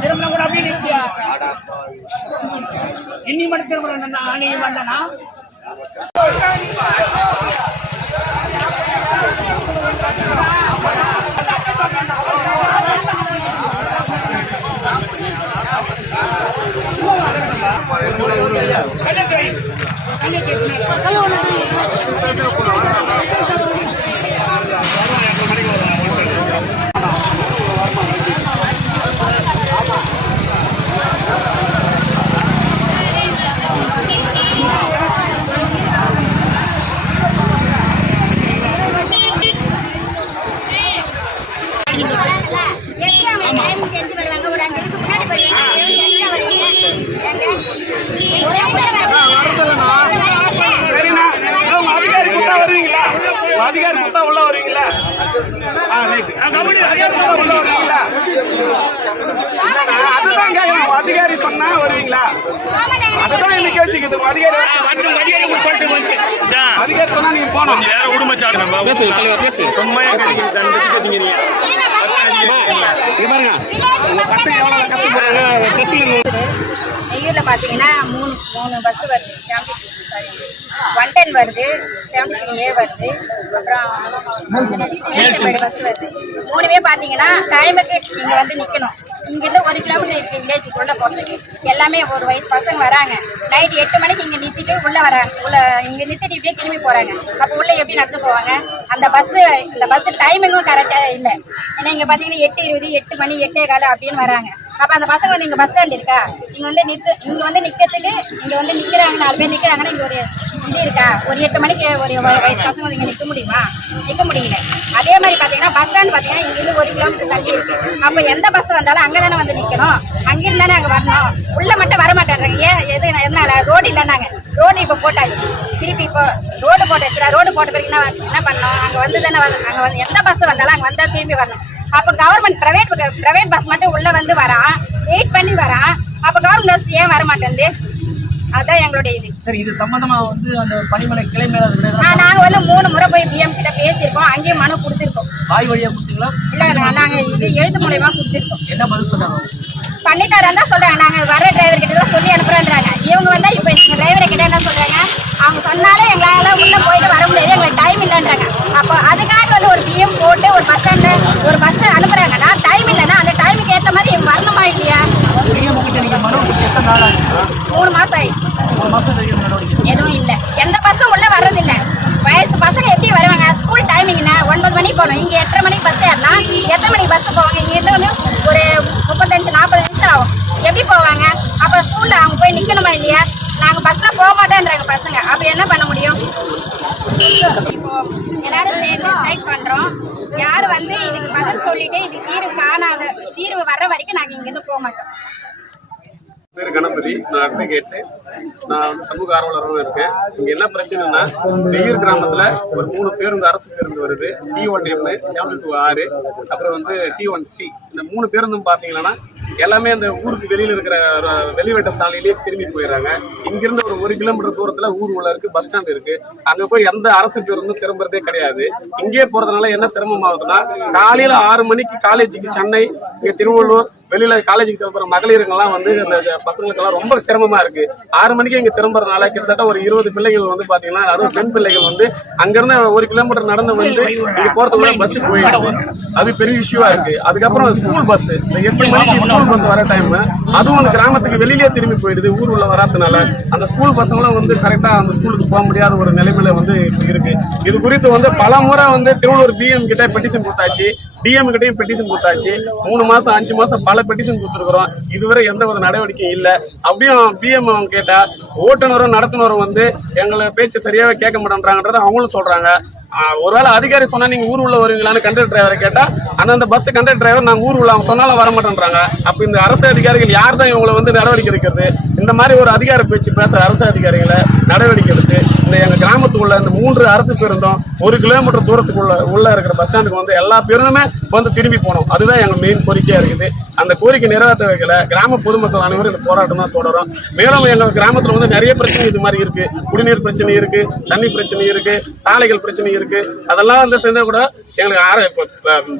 திருமணம் கூட அப்படியே நிற்கியா இன்னி மட்டும் திருமணம் நானே வந்தனா எங்க அவங்க டைம் தெரிஞ்சு வருவாங்க ஒரு அஞ்சு நிமிஷம் முன்னாடி போயிருவீங்க எங்க வருவீங்க எங்க ஒரே சரிண்ணா உங்க அதிகாரி கூட்டா வருவீங்களா உங்க அதிகாரி கூட்டா உள்ள வருவீங்களா ஆ ரைட் கபடி அதிகாரி கூட்டா உள்ள வருவீங்களா அதுதான் கேட்கணும் உங்க அதிகாரி சொன்னா வருவீங்களா? அதுதான் வச்சுக்குது உங்க அதிகாரி அதிகாரி சொன்னா நீங்க போனோம் பேசு தலைவர் பேசு. பாருங்க. மூணு மூணு பஸ் வருது. செவன்டி சாரி ஒன் டென் வருது செவன்டி த்ரீ ஏ வருது. அப்புறம் பஸ் வருது. மூணுமே பாத்தீங்கன்னா டைமுக்கு இங்க வந்து நிக்கணும். இங்கிருந்து ஒரு கிலோமீட்டர் இருக்கு வில்லேஜுக்குள்ள போகிறதுக்கு எல்லாமே ஒரு வயசு பசங்க வராங்க. நைட் எட்டு மணிக்கு இங்கே நிறுத்திட்டு உள்ளே வராங்க. உள்ள இங்கே நிறுத்திட்டு இப்படியே திரும்பி போகிறாங்க அப்போ உள்ளே எப்படி நடந்து போவாங்க? அந்த பஸ்ஸு இந்த பஸ்ஸு டைமிங்கும் கரெக்டாக இல்லை. ஏன்னா இங்கே பார்த்தீங்கன்னா எட்டு இருபது எட்டு மணி எட்டே காலம் அப்படின்னு வராங்க. அப்ப அந்த பசங்க வந்து இங்க பஸ் ஸ்டாண்ட் இருக்கா? இங்க வந்து நிற்க இங்க வந்து நிக்கிறதுக்கு இங்க வந்து நிக்கிறாங்க நாலு பேர் நிக்கிறாங்கன்னா இங்க ஒரு இது இருக்கா? ஒரு எட்டு மணிக்கு ஒரு வயசு பசங்க வந்து இங்க நிக்க முடியுமா? நிக்க முடியல. அதே மாதிரி பாத்தீங்கன்னா பஸ் ஸ்டாண்ட் பாத்தீங்கன்னா இங்கேருந்து ஒரு கிலோமீட்டர் தள்ளி இருக்கு. அப்ப எந்த பஸ் வந்தாலும் அங்கதானே வந்து நிக்கணும். அங்கிருந்து தானே அங்க வரணும். உள்ள மட்டும் வர மாட்டேன்றாங்க ஏன்? எது எதனால? ரோடு இல்லைன்னாங்க. ரோடு இப்போ போட்டாச்சு. திருப்பி இப்போ ரோடு போட்டாச்சு ரோடு போட்ட பிறகு என்ன பண்ணோம் அங்க வந்து தானே வரணும் அங்க வந்து எந்த பஸ் வந்தாலும் அங்க வந்தா திரும்பி வரணும். அப்ப கவர்மெண்ட் பிரைவேட் பிரைவேட் பஸ் மட்டும் உள்ள வந்து வரான். வெயிட் பண்ணி வரான். அப்ப கவர்மெண்ட் பஸ் ஏன் வர மாட்டேங்குது அதான் எங்களுடைய இது. சரி இது சம்பந்தமா வந்து அந்த பணிமனை கிளை மேல நாங்க வந்து மூணு முறை போய் பிஎம் கிட்ட பேசியிருக்கோம். அங்கேயும் மனு கொடுத்துருக்கோம். வாய் வழியா கொடுத்தீங்களா? இல்ல நாங்க இது எழுத்து மூலயமா கொடுத்துருக்கோம். என்ன பதில் சொன்னாங்க பண்ணிட்டாரன் தான் சொல்றாங்க நாங்க வர டிரைவர் கிட்ட தான் சொல்லி அனுப்புறேன்றாங்க. இவங்க வந்து இப்போ எங்க டிரைவரை கிட்ட என்ன சொல்றாங்க? அவங்க சொன்னாலும் எங்களால உள்ள போயிட்டு வர முடியாது. எங்களுக்கு டைம் இல்லைன்றாங்க. அப்போ அதுக்காக வந்து ஒரு பிஎம் போட்டு ஒரு பஸ் ஸ்டாண்ட்ல ஒரு பஸ் அனுப்புறாங்கன்னா டைம் இல்லைன்னா அந்த டைமுக்கு ஏத்த மாதிரி இவங்க வரணுமா இல்லையா? மூணு மாசம் ஆயிடுச்சு. எதுவும் இல்ல. எந்த பஸ்ஸும் உள்ள வர்றதில்ல. வயசு பசங்க எப்படி வருவாங்க? ஸ்கூல் டைமிங்னா ஒன்பது மணிக்கு போகணும். இங்க எட்டரை மணிக்கு பஸ் ஏறினா எத்தனை மணிக்கு பஸ் போவாங்க இங்க இருந்து வந்து ஒரு முப்பத்தஞ்சு நாற்பது நிமிஷம் ஆகும் எப்படி போவாங்க அப்ப ஸ்கூல்ல அவங்க போய் நிக்கணுமா இல்லையா நாங்க பஸ்ல போக மாட்டேன்றாங்க பசங்க அப்ப என்ன பண்ண முடியும் இப்போ எல்லாரும் சேர்ந்து ஸ்ட்ரைக் பண்றோம் வந்து இதுக்கு பதில் சொல்லிட்டு இது தீர்வு காணாத தீர்வு வர்ற வரைக்கும் நாங்க இங்க இருந்து போக மாட்டோம். பேர் கணபதி. நான் அட்வொகேட்டு நான் வந்து சமூக ஆர்வலரும் இருக்கேன். இங்க என்ன பிரச்சனைனா வெயிர் கிராமத்துல ஒரு மூணு பேருந்து அரசு பேருந்து வருது. டி ஒன் எம்னு செவன் டூ ஆறு அப்புறம் வந்து டி ஒன் சி இந்த மூணு பேருந்தும் பாத்தீங்கன்னா எல்லாமே அந்த ஊருக்கு வெளியில் இருக்கிற வெளிவட்ட சாலையிலேயே திரும்பி போயிடுறாங்க. இங்கிருந்து ஒரு ஒரு கிலோமீட்டர் தூரத்தில் ஊர் உள்ள இருக்கு பஸ் ஸ்டாண்ட் இருக்கு. அங்கே போய் எந்த அரசு பேருந்தும் திரும்புறதே கிடையாது. இங்கே போறதுனால என்ன சிரமம் ஆகுதுன்னா காலையில் ஆறு மணிக்கு காலேஜுக்கு சென்னை இங்கே திருவள்ளூர் வெளியில காலேஜுக்கு போகிற மகளிருங்கெல்லாம் வந்து இந்த பசங்களுக்கெல்லாம் ரொம்ப சிரமமா இருக்கு. ஆறு மணிக்கு இங்கே திரும்புறதுனால கிட்டத்தட்ட ஒரு இருபது பிள்ளைகள் வந்து பார்த்தீங்கன்னா அதுவும் பெண் பிள்ளைகள் வந்து அங்கிருந்து ஒரு கிலோமீட்டர் நடந்து வந்து இங்கே போகிறதுக்குள்ள பஸ்ஸுக்கு போயிடுது. அது பெரிய இஷ்யூவா இருக்கு. அதுக்கப்புறம் ஸ்கூல் பஸ் இந்த எட்டு மணிக்கு ஸ்கூல் பஸ் வர டைம் அதுவும் அந்த கிராமத்துக்கு வெளியிலேயே திரும்பி போயிடுது ஊர் உள்ள வராதனால. அந்த ஸ்கூல் பசங்களும் வந்து கரெக்டாக அந்த ஸ்கூலுக்கு போக முடியாத ஒரு நிலைமையில வந்து இருக்கு. இது குறித்து வந்து பல முறை வந்து திருவள்ளூர் பிஎம் கிட்ட பெட்டிஷன் கொடுத்தாச்சு. டிஎம் கிட்டையும் பெட்டிஷன் கொடுத்தாச்சு. மூணு மாசம் அஞ்சு மாசம் பல பெட்டிஷன் கொடுத்துருக்குறோம். இதுவரை எந்த ஒரு நடவடிக்கையும் இல்லை. அப்படியும் பிஎம் அவங்க கேட்டா ஓட்டுநரும் நடத்துனரும் வந்து எங்களை பேச்சு சரியாக கேட்க மாட்டேன்றாங்கன்றத அவங்களும் சொல்றாங்க. ஒருவேளை அதிகாரி சொன்னா நீங்க ஊர் உள்ள வருவீங்களான்னு கண்டக்டர் டிரைவரை கேட்டா அந்த பஸ் கண்டக்டர் டிரைவர் நாங்க ஊர் உள்ள அவங்க சொன்னாலும் வர மாட்டேன்றாங்க. அப்ப இந்த அரசு அதிகாரிகள் யார் தான் இவங்களை வந்து நடவடிக்கை எடுக்கிறது? இந்த மாதிரி ஒரு அதிகார பேச்சு பேசுற அரசு அதிகாரிகளை நடவடிக்கை எடுத்து இந்த எங்கள் கிராமத்துக்குள்ள இந்த மூன்று அரசு பேருந்தும் ஒரு கிலோமீட்டர் தூரத்துக்குள்ள உள்ளே இருக்கிற பஸ் ஸ்டாண்டுக்கு வந்து எல்லா பேருந்துமே வந்து திரும்பி போகணும். அதுதான் எங்கள் மெயின் கோரிக்கையாக இருக்குது. அந்த கோரிக்கை நிறைவேற்ற வைக்கல. கிராம பொதுமக்கள் அனைவரும் இந்த போராட்டம் தான் தொடரும். மேலும் எங்கள் கிராமத்தில் வந்து நிறைய பிரச்சனை இது மாதிரி இருக்குது குடிநீர் பிரச்சனை இருக்குது தண்ணி பிரச்சனை இருக்குது சாலைகள் பிரச்சனை இருக்குது அதெல்லாம் வந்து சேர்ந்தால் கூட எங்களுக்கு ஆர-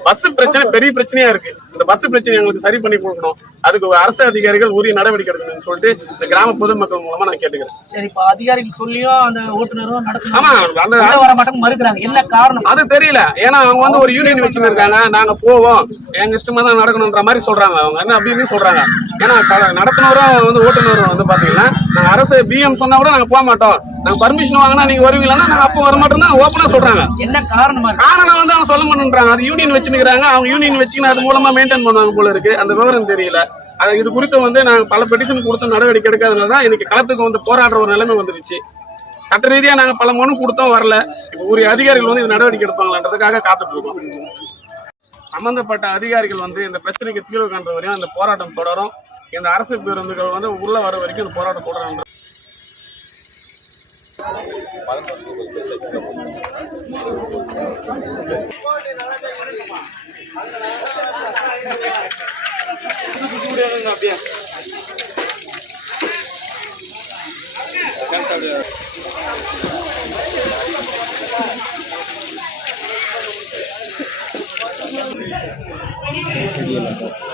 பஸ் பிரச்சனை பெரிய பிரச்சனையாக இருக்குது இந்த பஸ் பிரச்சனை எங்களுக்கு சரி பண்ணி கொடுக்கணும். அதுக்கு அரசு அதிகாரிகள் உரிய நடவடிக்கை எடுக்கணும்னு சொல்லிட்டு இந்த கிராம பொதுமக்கள் மூலமா நான் கேட்டுக்கிறேன். சரி இப்ப அதிகாரிகள் சொல்லியும் அந்த ஓட்டுநரும் ஆமா அந்த வர மாட்டாங்க மறுக்கிறாங்க. என்ன காரணம்? அது தெரியல. ஏன்னா அவங்க வந்து ஒரு யூனியன் வச்சுன்னு இருக்காங்க நாங்க போவோம். எங்க இஷ்டமா தான் நடக்கணுன்ற மாதிரி சொல்றாங்க அவங்க. என்ன அப்படின்னு சொல்றாங்க. ஏன்னா நடத்துனரும் வந்து ஓட்டுநரும் வந்து பாத்தீங்கன்னா நாங்க அரசு பிஎம் சொன்னா கூட நாங்க போக மாட்டோம். நாங்க பர்மிஷன் வாங்கினா நீங்க வருவீங்களா நாங்க அப்போ வர மாட்டோம் தான் ஓப்பனா சொல்றாங்க. என்ன காரணமா காரணம் வந்து அவங்க சொல்ல மாட்டேன்றாங்க. அது யூனியன் வச்சுக்கிறாங்க அவங்க யூனியன் வச்சுக்கின்னு அது மூலமா மெயின்டைன் பண்ணுவாங்க போல இருக்கு. அந்த விவரம் தெரியல. இது குறித்து வந்து நாங்கள் பல பெட்டிஷன் கொடுத்து நடவடிக்கை எடுக்காதனால தான் இன்னைக்கு களத்துக்கு வந்து போராடுற ஒரு நிலைமை வந்துருச்சு. சட்ட ரீதியாக நாங்கள் பல மனு கொடுத்தோம் வரல. இப்போ உரிய அதிகாரிகள் வந்து இது நடவடிக்கை எடுப்பாங்களான்றதுக்காக காத்துட்டு இருக்கோம். சம்பந்தப்பட்ட அதிகாரிகள் வந்து இந்த பிரச்சனைக்கு தீர்வு காண்ற வரையும் இந்த போராட்டம் தொடரும். இந்த அரசு பேருந்துகள் வந்து உள்ளே வர வரைக்கும் இந்த போராட்டம் தொடரும். 那边嗯好的好的好的好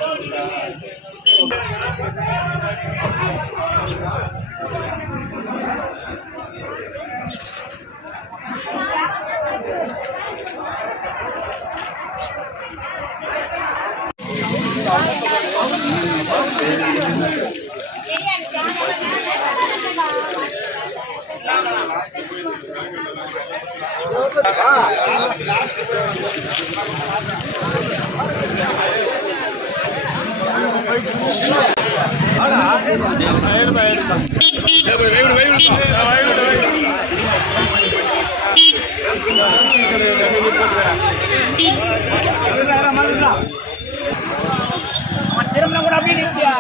திரும்ப கூட அப்படியே நிற்கியா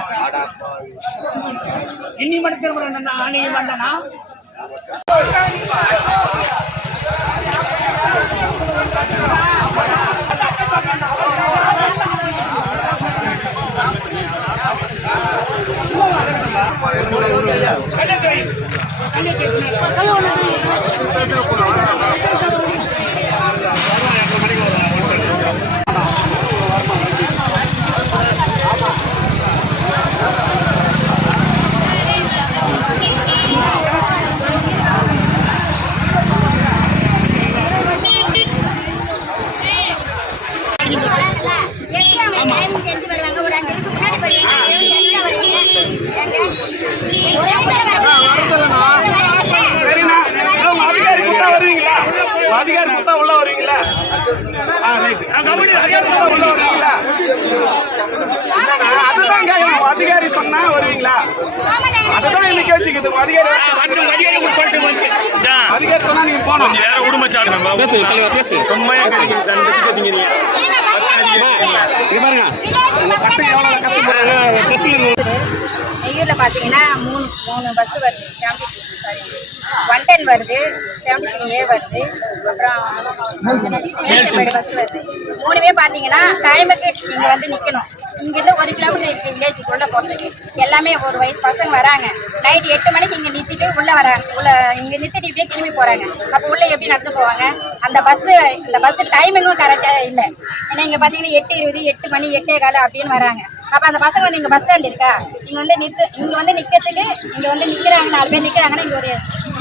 இன்னி மட்டும் திரும்ப நீ வந்தனா எட்டு அவங்க டைமுக்கு எட்டு வருவாங்க ஒரு அஞ்சு நிமிஷம் முன்னாடி போயிருவாங்க எட்டு வருவீங்க எங்க ஒரே உள்ள வரீங்க. சரிண்ணா உங்க அதிகாரி கூட்டா வருவீங்களா உங்க அதிகாரி கூட்டா உள்ள வருவீங்களா ஆ ரைட் அதிகாரி கூட்டா உள்ள வருவீங்களா அதுதான் கேட்கணும் உங்க அதிகாரி சொன்னா வருவீங்களா அதுதான் அதிகாரி அதிகாரி வந்து அதிகாரி சொன்னா நீங்க பேசு தலைவர் பேசு. சும்மா இது பாருங்க. கஷ்டப்படுறாங்க டெஸ்ட்ல நெய்யூர்ல பாத்தீங்கன்னா மூணு மூணு பஸ் வருது. செவன்டி சாரி ஒன் டென் வருது. செவன்டி த்ரீ ஏ வருது. அப்புறம் பஸ் வருது. மூணுமே பாத்தீங்கன்னா டைமுக்கு இங்க வந்து நிக்கணும். இங்கிருந்து ஒரு கிலோமீட்டர் வில்லேஜுக்கு வில்லேஜுக்குள்ள போகிறதுக்கு எல்லாமே ஒரு வயசு பசங்க வராங்க. நைட் எட்டு மணிக்கு இங்கே நிறுத்திட்டு உள்ளே வராங்க. உள்ள இங்கே நிறுத்திட்டு இப்படியே திரும்பி போகிறாங்க அப்போ உள்ளே எப்படி நடந்து போவாங்க? அந்த பஸ்ஸு இந்த பஸ்ஸு டைமிங்கும் கரெக்டாக இல்லை. ஏன்னா இங்கே பார்த்தீங்கன்னா எட்டு இருபது எட்டு மணி எட்டே காலம் அப்படின்னு வராங்க. அப்போ அந்த பசங்க வந்து இங்கே பஸ் ஸ்டாண்ட் இருக்கா? இங்கே வந்து நிற்க இங்கே வந்து நிற்கிறதுக்கு இங்கே வந்து நிற்கிறாங்க நாலு பேர் நிற்கிறாங்கன்னா இங்கே ஒரு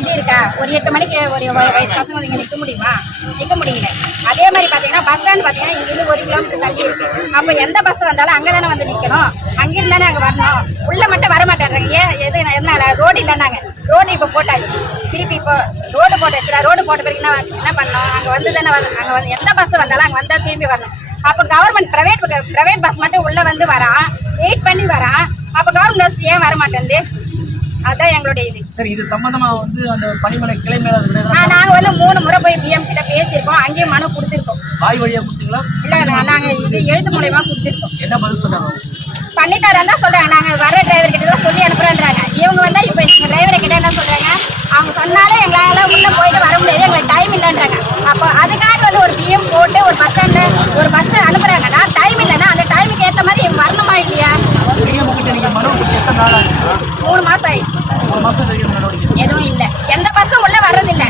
இது இருக்கா? ஒரு எட்டு மணிக்கு ஒரு வயசு பசங்க வந்து இங்கே நிற்க முடியுமா? நிற்க முடியல. அதே மாதிரி பார்த்தீங்கன்னா பஸ் ஸ்டாண்ட் பார்த்தீங்கன்னா இங்கேருந்து ஒரு கிலோமீட்டர் தள்ளி இருக்கு. அப்போ எந்த பஸ் வந்தாலும் அங்கே தானே வந்து நிற்கணும் அங்கிருந்து தானே அங்கே வரணும். உள்ளே மட்டும் வர மாட்டேன்றாங்க ஏன் எது எதனால? ரோடு இல்லைன்னாங்க. ரோடு இப்போ போட்டாச்சு. திருப்பி இப்போ ரோடு போட்டாச்சுல ரோடு போட்ட பிறகு என்ன பண்ணோம் அங்கே வந்து தானே வரணும் அங்கே வந்து எந்த பஸ் வந்தாலும் அங்கே வந்தால் திரும்பி வரணும். அப்போ கவர்மெண்ட் ப்ரைவேட் ப்ரைவேட் பஸ் மட்டும் உள்ளே வந்து வரான் வெயிட் பண்ணி வரான் அப்போ கவர்மெண்ட் பஸ் ஏன் வர மாட்டேங்குது அதுதான் எங்களுடைய இது. சரி இது சம்பந்தமா வந்து அந்த பணிமனை கிளை மேல நாங்கள் வந்து மூணு முறை போய் பிஎம் கிட்ட பேசியிருக்கோம். அங்கேயும் மனு கொடுத்துருக்கோம். வாய் வழியா கொடுத்தீங்களா? இல்லை நாங்கள் இது எழுத்து மூலயமா கொடுத்துருக்கோம். என்ன பதில் சொன்னாங்க பண்ணிட்டாரன் தான் சொல்றாங்க. நாங்க வர டிரைவர் கிட்ட தான் சொல்லி அனுப்புறேன்றாங்க. இவங்க வந்தா இப்ப டிரைவரை கிட்ட என்ன சொல்றாங்க? அவங்க சொன்னாலே எங்களால் உள்ளே போயிட்டு வர முடியாது. எங்களுக்கு டைம் இல்லைன்றாங்க. அப்போ அதுக்காக வந்து ஒரு பிஎம் போட்டு ஒரு பஸ் ஸ்டாண்ட்ல ஒரு பஸ் அனுப்புகிறாங்கன்னா டைம் இல்லைன்னா அந்த டைமுக்கு ஏற்ற மாதிரி வரணுமா இல்லையா மூணு மாதம் ஆயிடுச்சு. எதுவும் இல்லை. எந்த பஸ்ஸும் உள்ளே வர்றதில்லை.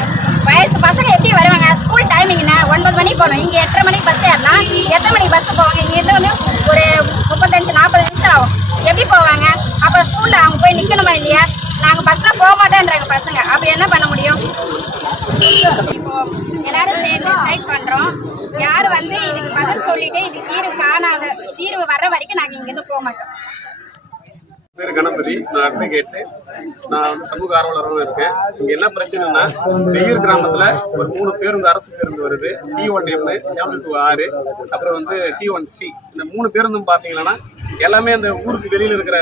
வயசு பசங்க எப்படி வருவாங்க? ஸ்கூல் டைமிங்னா ஒன்பது மணிக்கு போகணும். இங்கே எட்டரை மணிக்கு பஸ் ஏறினா எத்தனை மணிக்கு பஸ் போவாங்க? இங்கே இருந்து வந்து ஒரு முப்பத்தஞ்சு நாற்பது நிமிஷம் ஆகும் எப்படி போவாங்க அப்ப ஸ்கூல்ல அவங்க போய் நிக்கணுமா இல்லையா நாங்க பஸ்ல போக மாட்டேன்றாங்க பசங்க அப்ப என்ன பண்ண முடியும் இப்போ எல்லாரும் சேர்ந்து ஸ்ட்ரைக் பண்றோம் யார் வந்து இதுக்கு பதில் சொல்லிட்டே இது தீர்வு காணாத தீர்வு வர்ற வரைக்கும் நாங்க இங்க இருந்து போக மாட்டோம். பேர் கணபதி. நான் அட்வொகேட்டு. நான் வந்து சமூக ஆர்வலராகவும் இருக்கேன். இங்க என்ன பிரச்சனைனா நெய்யூர் கிராமத்துல ஒரு மூணு பேருந்து அரசு பேருந்து வருது. டி ஒன் எம்னு செவன் டூ ஆறு அப்புறம் வந்து டி ஒன் சி இந்த மூணு பேருந்தும் பாத்தீங்கன்னா எல்லாமே அந்த ஊருக்கு வெளியில் இருக்கிற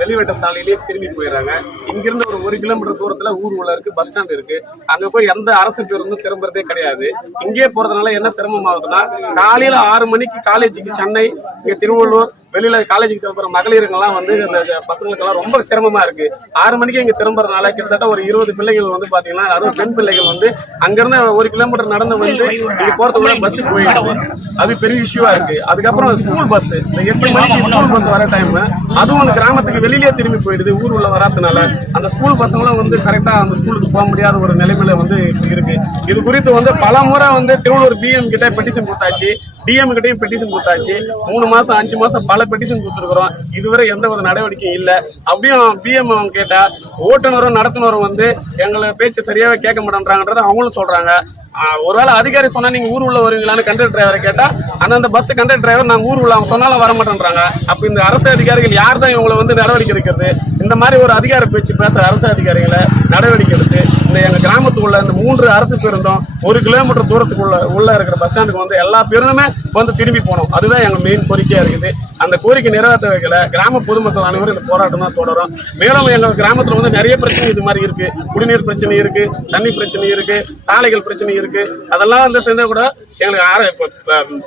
வெளிவட்ட சாலையிலேயே திரும்பி போயிடுறாங்க. இங்கிருந்து ஒரு ஒரு கிலோமீட்டர் தூரத்தில் ஊர் உள்ள இருக்குது பஸ் ஸ்டாண்ட் இருக்குது அங்கே போய் எந்த அரசு பேருந்தும் திரும்புறதே கிடையாது. இங்கே போகிறதுனால என்ன சிரமமாகுதுன்னா காலையில் ஆறு மணிக்கு காலேஜுக்கு சென்னை இங்கே திருவள்ளூர் வெளியில காலேஜுக்கு செல்ற மகளிருக்கெல்லாம் வந்து இந்த பசங்களுக்கெல்லாம் ரொம்ப சிரமமா இருக்கு. ஆறு மணிக்கு இங்க திரும்புறதுனால கிட்டத்தட்ட ஒரு இருபது பிள்ளைகள் வந்து பாத்தீங்கன்னா அதுவும் பெண் பிள்ளைகள் வந்து அங்கிருந்து ஒரு கிலோமீட்டர் நடந்து வந்து இங்க போறதுக்குள்ள பஸ் போயிடுது அது பெரிய இஷ்யூவா இருக்கு. அதுக்கப்புறம் ஸ்கூல் பஸ் இந்த எட்டு மணிக்கு ஸ்கூல் பஸ் வர டைம் அதுவும் அந்த கிராமத்துக்கு வெளியிலேயே திரும்பி போயிடுது ஊர் உள்ள வராதனால. அந்த ஸ்கூல் பசங்களும் வந்து கரெக்டா அந்த ஸ்கூலுக்கு போக முடியாத ஒரு நிலைமையில வந்து இருக்கு. இது குறித்து வந்து பல முறை வந்து திருவள்ளூர் பிஎம் கிட்ட பெட்டிஷன் கொடுத்தாச்சு. டிஎம் கிட்டையும் பெட்டிஷன் கொடுத்தாச்சு. மூணு மாசம் அஞ்சு மாசம் பல பெட்டிஷன் கொடுத்துருக்குறோம். இதுவரை எந்த ஒரு நடவடிக்கையும் இல்ல. அப்படியும் பிஎம் அவங்க கேட்டா ஓட்டுநரும் நடத்துனரும் வந்து எங்களை பேச்சு சரியாகவே கேட்க மாட்டேன்றாங்கன்றத அவங்களும் சொல்றாங்க. ஒருவேளை அதிகாரி சொன்னா நீங்க ஊர் உள்ள வருவீங்களான்னு கண்டக்டர் டிரைவரை கேட்டா அந்தந்த பஸ் கண்டக்டர் டிரைவர் நாங்க ஊர் உள்ள அவங்க சொன்னாலும் வர மாட்டேன்றாங்க அப்ப இந்த அரசு அதிகாரிகள் யார் தான் இவங்களை வந்து நடவடிக்கை எடுக்கிறது? இந்த மாதிரி ஒரு அதிகார பேச்சு பேசுற அரசு அதிகாரிகளை நடவடிக்கை எடுத்து இந்த எங்க கிராமத்துக்குள்ள இந்த மூன்று அரசு பேருந்தும் ஒரு கிலோமீட்டர் தூரத்துக்குள்ள உள்ள இருக்கிற பஸ் ஸ்டாண்டுக்கு வந்து எல்லா பேருந்துமே வந்து திரும்பி போனோம் அதுதான் எங்க மெயின் கோரிக்கையா இருக்குது. அந்த கோரிக்கை நிறைவேற்ற வைக்கல. கிராம பொதுமக்கள் அனைவரும் இந்த போராட்டம் தான் தொடரும். மேலும் எங்க கிராமத்துல வந்து நிறைய பிரச்சனை இது மாதிரி இருக்கு. குடிநீர் பிரச்சனை இருக்கு தண்ணி பிரச்சனை இருக்கு சாலைகள் பிரச்சனை இருக்கு. அதெல்லாம் வந்து சேர்ந்தா கூட எங்களுக்கு ஆர-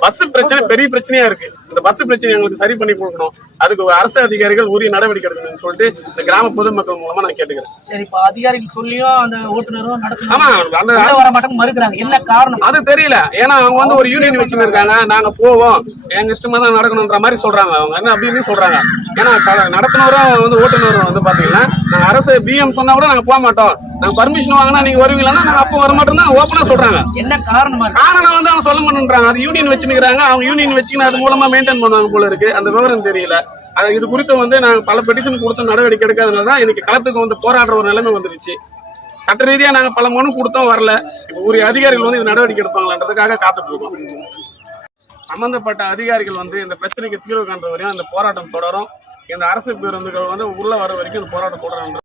பஸ் பிரச்சனை பெரிய பிரச்சனையா இருக்கு. இந்த பஸ் பிரச்சனை எங்களுக்கு சரி பண்ணி கொடுக்கணும். அதுக்கு அரசு அதிகாரிகள் உரிய நடவடிக்கை எடுக்கணும்னு சொல்லிட்டு இந்த கிராம பொதுமக்கள் மூலமா நான் கேட்டுக்கிறேன். சரி இப்ப அதிகாரிகள் சொல்லியும் அந்த ஓட்டுநரும் ஆமா அந்த வர மாட்டேன்னு மறுக்கிறாங்க. என்ன காரணம்? அது தெரியல. ஏன்னா அவங்க வந்து ஒரு யூனியன் வச்சுருக்காங்க நாங்க போவோம். எங்க இஷ்டமா தான் நடக்கணுன்ற மாதிரி சொல்றாங்க. அவங்க என்ன அப்படின்னு சொல்றாங்க. ஏன்னா நடத்துனரும் வந்து ஓட்டுநரும் வந்து பாத்தீங்கன்னா நாங்க அரசு பிஎம் சொன்னா கூட நாங்க போக மாட்டோம். நாங்க பர்மிஷன் வாங்கினா நீங்க வருவீங்களா நாங்க அப்போ வர மாட்டோம் தான் ஓப்பனா சொல்றாங்க. என்ன காரணமா காரணம் வந்து அவங்க சொல்ல மாட்டேன்றாங்க. அது யூனியன் வச்சுக்கிறாங்க அவங்க யூனியன் வச்சுக்கின்னு அது மூலமா மெயின்டைன் பண்ணுவாங்க போல இருக்கு. அந்த விவரம் தெரியல. அது இது குறித்து வந்து நாங்கள் பல பெட்டிஷன் கொடுத்த நடவடிக்கை எடுக்காதனால தான் இன்னைக்கு களத்துக்கு வந்து போராடுற ஒரு நிலைமை வந்துருச்சு. சட்ட ரீதியாக நாங்கள் பல மனு கொடுத்தோம் வரல. உரிய அதிகாரிகள் வந்து இது நடவடிக்கை எடுப்பாங்களான்றதுக்காக காத்துட்டு இருக்கோம். சம்பந்தப்பட்ட அதிகாரிகள் வந்து இந்த பிரச்சனைக்கு தீர்வு காண்ற வரையும் அந்த போராட்டம் தொடரும். இந்த அரசு பேருந்துகள் வந்து உள்ளே வர வரைக்கும் இந்த போராட்டம் தொடரும்.